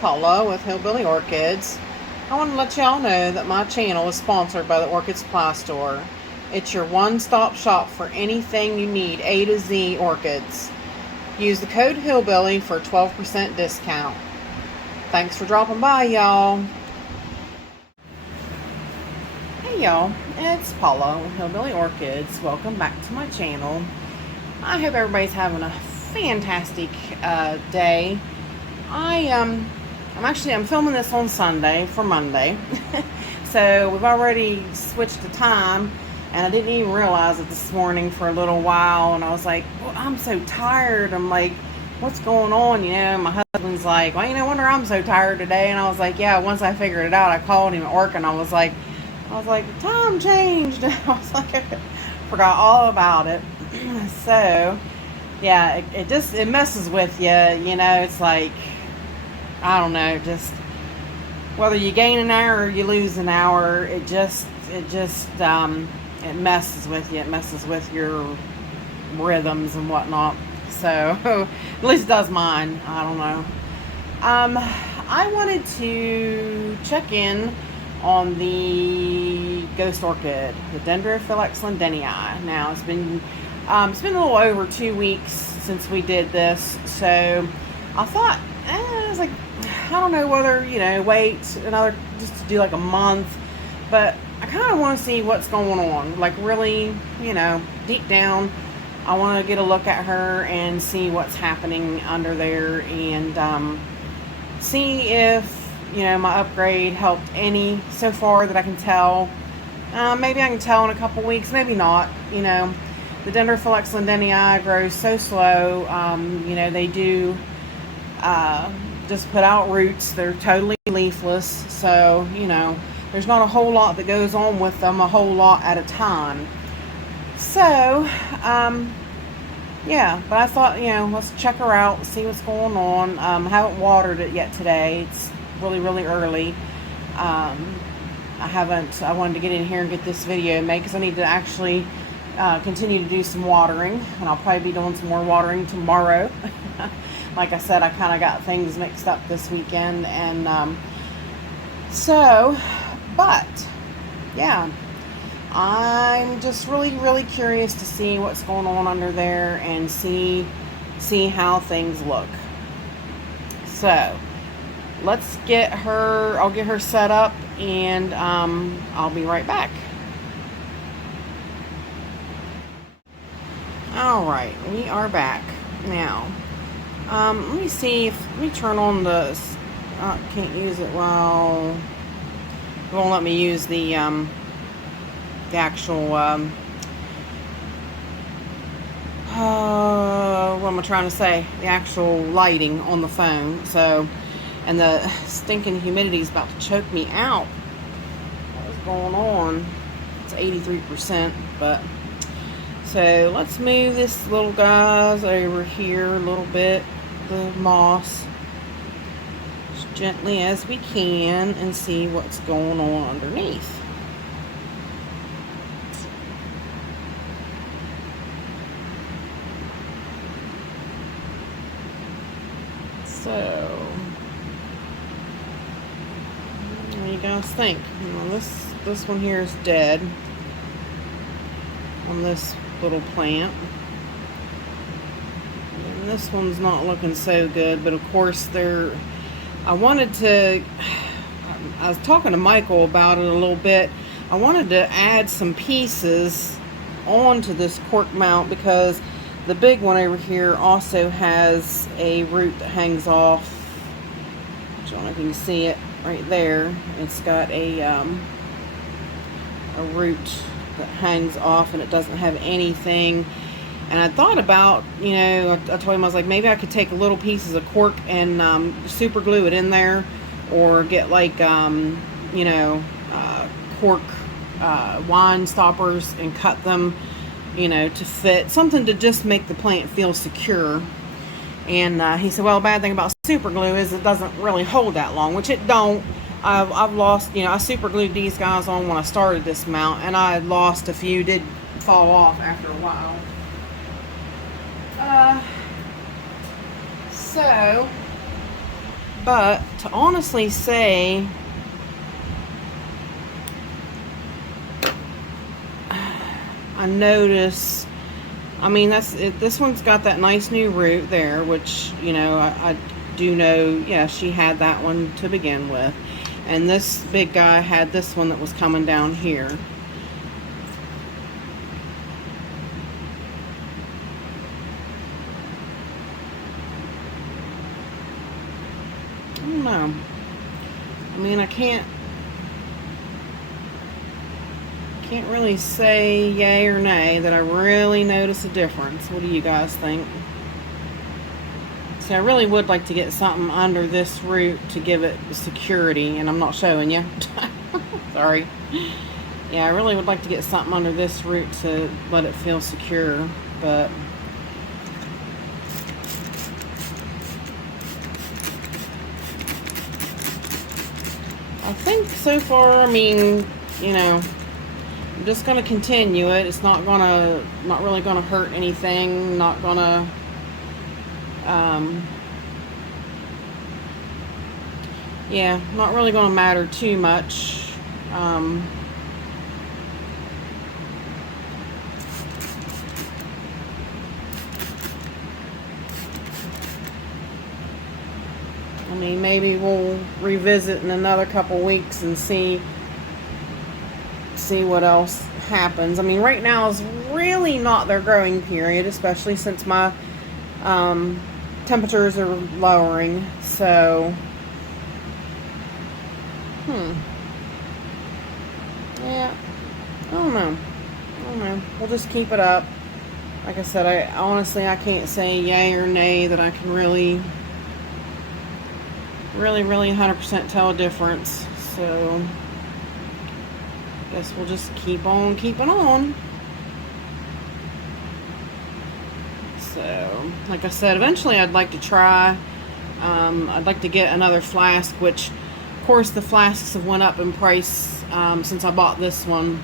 Paula with Hillbilly Orchids. I want to let y'all know that my channel is sponsored by the Orchid Supply Store. It's your one-stop shop for anything you need A to Z orchids. Use the code Hillbilly for a 12% discount. Thanks for dropping by, y'all. Hey y'all, it's Paula with Hillbilly Orchids. Welcome back to my channel. I hope everybody's having a fantastic day. I'm filming this on Sunday for Monday. So we've already switched the time, and I didn't even realize it this morning for a little while, and I was like, well, I'm so tired. I'm like, what's going on? You know, my husband's like, well, no wonder I'm so tired today. And I was like, yeah, once I figured it out, I called him at work and I was like, time changed. I was like, I forgot all about it. So yeah, it messes with you, you know. It's like, I don't know, just whether you gain an hour or you lose an hour, it messes with you. It messes with your rhythms and whatnot. So at least it does mine. I don't know. I wanted to check in on the ghost orchid, the Dendrophylax lindenii. Now it's been a little over 2 weeks since we did this, so I thought, I was like, I don't know whether, wait another, just to do like a month, but I kind of want to see what's going on, like really, deep down. I want to get a look at her and see what's happening under there, and see if, my upgrade helped any so far that I can tell. Maybe I can tell in a couple weeks, maybe not. The Dendrophylax lindenii grows so slow. They do just put out roots. They're totally leafless, so there's not a whole lot that goes on with them, a whole lot at a time. So yeah, but I thought, let's check her out, see what's going on. I haven't watered it yet today. It's really, really early. I wanted to get in here and get this video made because I need to actually continue to do some watering, and I'll probably be doing some more watering tomorrow. Like I said, I kind of got things mixed up this weekend, and but yeah, I'm just really, really curious to see what's going on under there and see how things look. So let's get her, I'll get her set up, and I'll be right back. Alright, we are back now. Let me see let me turn on the, can't use it while, it won't let me use the actual, what am I trying to say? The actual lighting on the phone. So, and the stinking humidity is about to choke me out. What's going on? It's 83%, but so let's move this little guys over here a little bit, the moss, as gently as we can, and see what's going on underneath. So, what do you guys think? This one here is dead on this little plant, and this one's not looking so good. But of course, I was talking to Michael about it a little bit. I wanted to add some pieces onto this cork mount because the big one over here also has a root that hangs off. I don't know if you can see it right there. It's got a root that hangs off, and it doesn't have anything. And I thought about, I told him, I was like, maybe I could take little pieces of cork and super glue it in there, or get like cork wine stoppers and cut them, to fit, something to just make the plant feel secure. And he said, well, the bad thing about super glue is it doesn't really hold that long, which it don't. I've lost, I super glued these guys on when I started this mount, and I lost a few, did fall off after a while. But to honestly say, I notice, I mean, this one's got that nice new root there, which, you know, I do know, yeah, she had that one to begin with. And this big guy had this one that was coming down here. I don't know. I mean, I can't really say yay or nay that I really notice a difference. What do you guys think? See, I really would like to get something under this root to give it security, and I'm not showing you. Sorry. Yeah, I really would like to get something under this root to let it feel secure, but I think so far, I mean, you know, I'm just going to continue it. It's not really going to hurt anything, not going to, yeah, not really going to matter too much. I mean, maybe we'll revisit in another couple weeks and see what else happens. I mean, right now is really not their growing period, especially since my temperatures are lowering. So, yeah, I don't know. We'll just keep it up. Like I said, I honestly can't say yay or nay that I can really 100% tell a difference. So, guess we'll just keep on keeping on. So, like I said, eventually I'd like to try, I'd like to get another flask, which, of course, the flasks have went up in price since I bought this one.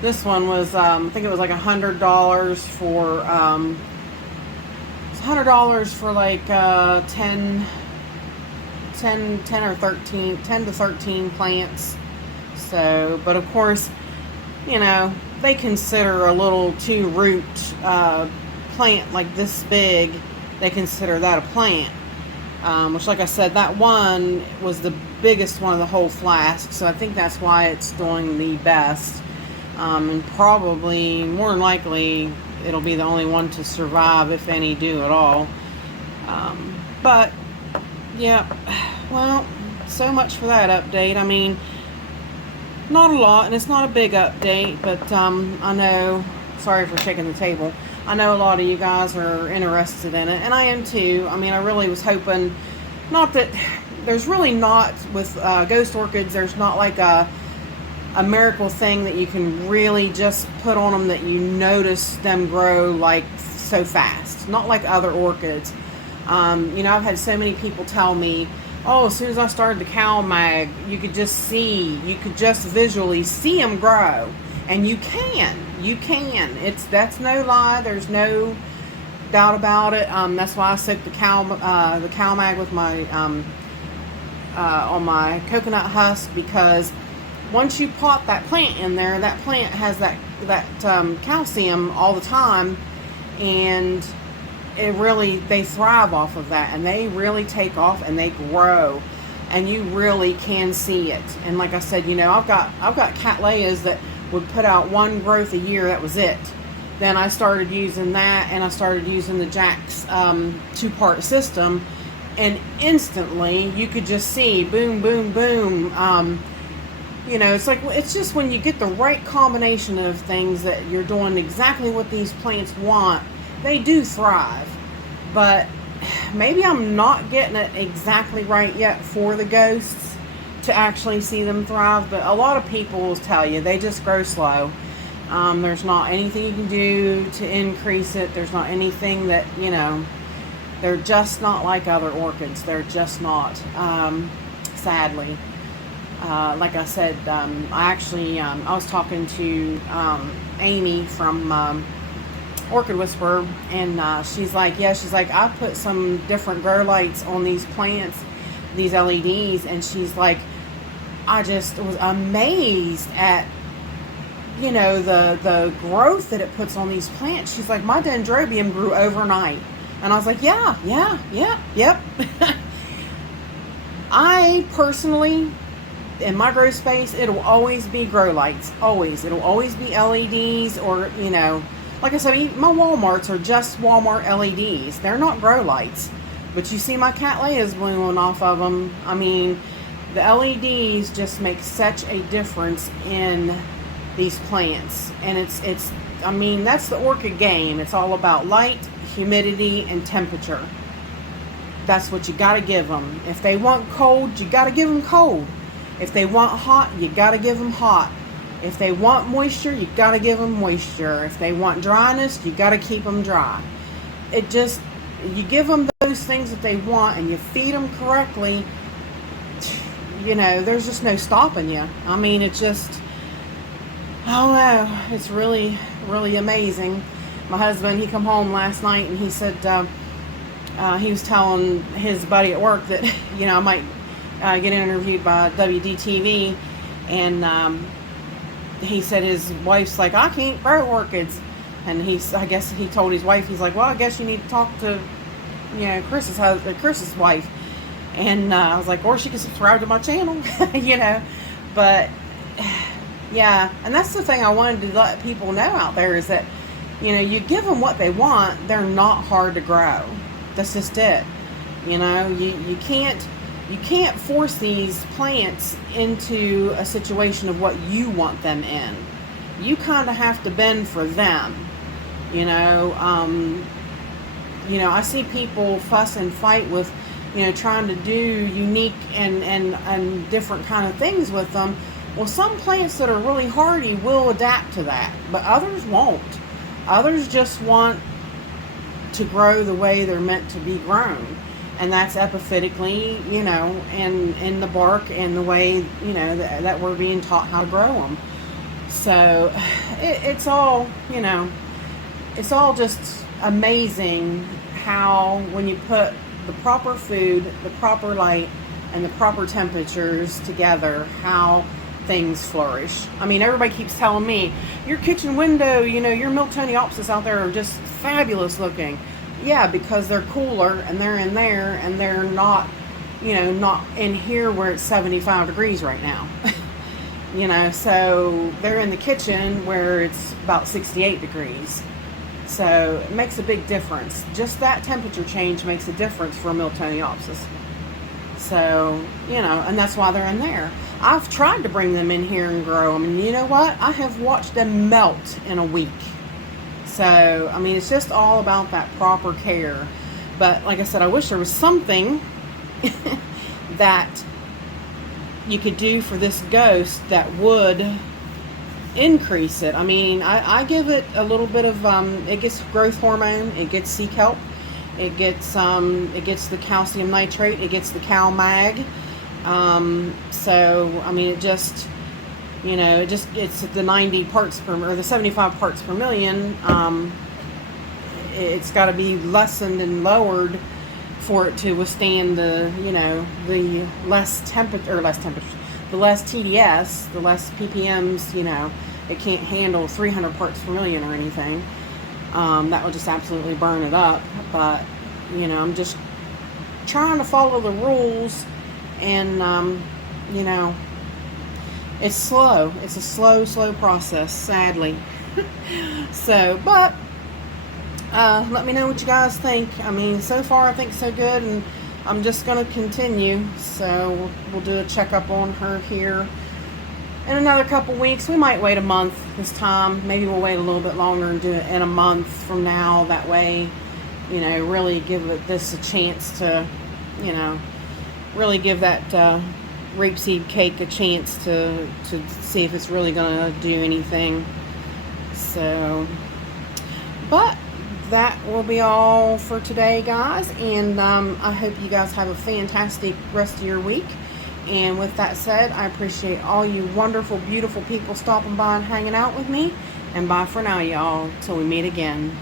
This one was, I think it was like $100 for, it's $100 for like 10 to 13 plants. So, but of course, you know, they consider a little 2-root plant like this big, they consider that a plant. Which, like I said, that one was the biggest one of the whole flask, so I think that's why it's doing the best. And probably, more than likely, it'll be the only one to survive, if any do at all. But, yeah, well, so much for that update. I mean, not a lot, and it's not a big update, but I know, sorry for shaking the table, I know a lot of you guys are interested in it, and I am too. I mean, I really was hoping, not that, there's really not, with ghost orchids, there's not like a miracle thing that you can really just put on them that you notice them grow like so fast. Not like other orchids. You know, I've had so many people tell me, oh, as soon as I started the cow mag, you could just visually see them grow. And you can. That's no lie. There's no doubt about it. That's why I soaked the cow mag with my, on my coconut husk, because once you pop that plant in there, that plant has that calcium all the time, and they thrive off of that, and they really take off and they grow, and you really can see it. And like I said, you know, I've got Cattleyas that would put out one growth a year. That was it. Then I started using that, and I started using the Jack's 2-part system, and instantly you could just see boom, boom, boom. You know, it's just when you get the right combination of things that you're doing exactly what these plants want, they do thrive. But maybe I'm not getting it exactly right yet for the ghosts to actually see them thrive, but a lot of people will tell you they just grow slow. There's not anything you can do to increase it. There's not anything that, you know, they're just not like other orchids. They're just not, sadly. Like I said, I was talking to Amy from Orchid Whisperer, and she's like, yeah, she's like, I put some different grow lights on these plants, these LEDs, and she's like, I just was amazed at, you know, the growth that it puts on these plants. She's like, my dendrobium grew overnight. And I was like, yep. I personally, in my grow space, it'll always be grow lights. Always. It'll always be LEDs, or, you know, like I said, my Walmarts are just Walmart LEDs. They're not grow lights. But you see my Cattleyas blooming off of them. I mean, the LEDs just make such a difference in these plants. And it's I mean, that's the orchid game. It's all about light, humidity, and temperature. That's what you got to give them. If they want cold, you got to give them cold. If they want hot, you got to give them hot. If they want moisture, you got to give them moisture. If they want dryness, you got to keep them dry. It just, you give them those things that they want and you feed them correctly, you know, there's just no stopping you. I mean, it's just, I don't know. It's really, really amazing. My husband, he come home last night and he said, he was telling his buddy at work that, you know, I might get interviewed by WDTV, and he said his wife's like, I can't grow orchids. And I guess he told his wife, he's like, well, I guess you need to talk to, you know, Chris's wife. And I was like, or she can subscribe to my channel, you know. But yeah, and that's the thing I wanted to let people know out there, is that, you know, you give them what they want, they're not hard to grow. That's just it. You know, you can't force these plants into a situation of what you want them in. You kind of have to bend for them. You know, I see people fuss and fight with, you know, trying to do unique and different kind of things with them. Well, some plants that are really hardy will adapt to that, but others won't. Others just want to grow the way they're meant to be grown. And that's epiphytically, you know, and in the bark and the way, you know, that we're being taught how to grow them. So it's all, you know, it's all just amazing how, when you put the proper food, the proper light, and the proper temperatures together, how things flourish. I mean, everybody keeps telling me, your kitchen window, you know, your Miltoniopsis out there are just fabulous looking. Yeah, because they're cooler and they're in there, and they're not, you know, not in here where it's 75 degrees right now. You know, so they're in the kitchen where it's about 68 degrees. So it makes a big difference. Just that temperature change makes a difference for a Miltoniopsis. So, you know, and that's why they're in there. I've tried to bring them in here and grow them, and you know what? I have watched them melt in a week. So, I mean, it's just all about that proper care. But like I said, I wish there was something that you could do for this ghost that would increase it. I mean, I give it a little bit of, it gets growth hormone, it gets sea kelp, it gets the calcium nitrate, it gets the Cal Mag. So, I mean, it just, you know, it's the 90 parts per, or the 75 parts per million. It's got to be lessened and lowered for it to withstand the, you know, the less temperature, the less TDS, the less ppms, you know. It can't handle 300 parts per million or anything. That will just absolutely burn it up. But, you know, I'm just trying to follow the rules, and, you know, it's slow. It's a slow process, sadly. So, but let me know what you guys think. I mean, so far I think so good, and I'm just going to continue. So we'll do a checkup on her here in another couple weeks. We might wait a month this time. Maybe we'll wait a little bit longer and do it in a month from now. That way, you know, really give this a chance to, you know, really give that rapeseed cake a chance to see if it's really going to do anything. So, but that will be all for today, guys, and I hope you guys have a fantastic rest of your week. And with that said, I appreciate all you wonderful, beautiful people stopping by and hanging out with me. And bye for now, y'all, till we meet again.